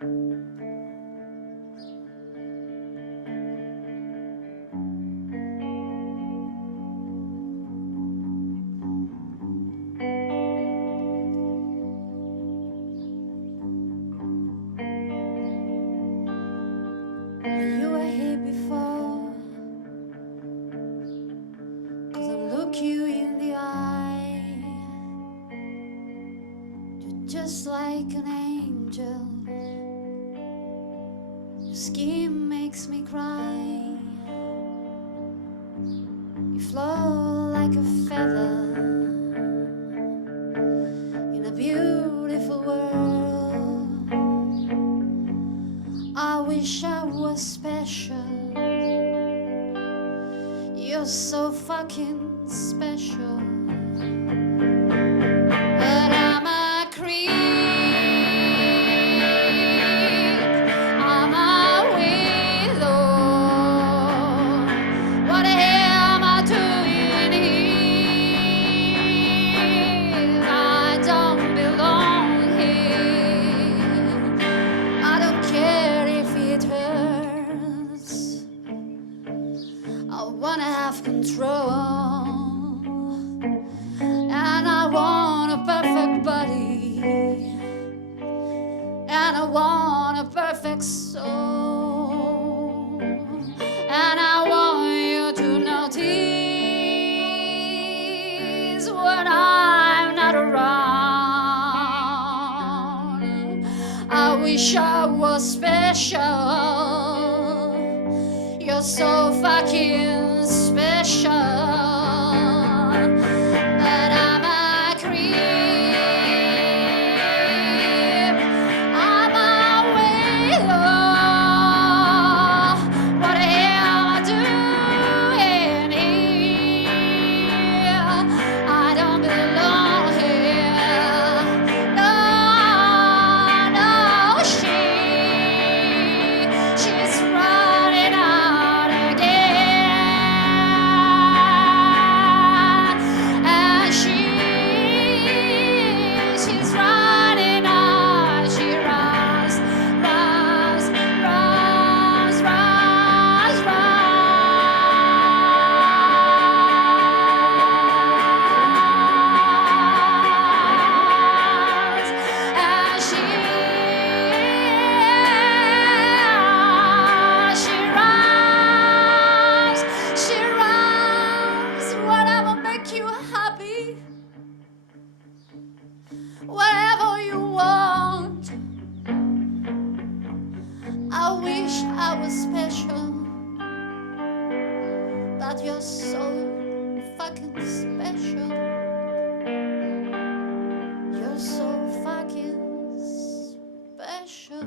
When you were here before, 'cause I look you in the eye, you're just like an angel. Your skin makes me cry. You flow like a feather in a beautiful world. I wish I was special. You're so fucking special. But I'm a creep. I'm a widow. What the hell am I doing here? I don't belong here. I don't care if it hurts. I wanna have control, and I want a perfect body, and I want a perfect soul, and I want you to notice when I'm not around. I wish I was special. You're so fucking special. But I'm a creep. I'm a widow. What the hell am I doing here? I don't belong here. No, no, she's running out again, and she's running out. She runs, runs, runs, runs, runs, and she runs, she runs. Whatever make you happy, whatever you want. I wish I was special, but you're so fucking special. You're so fucking special.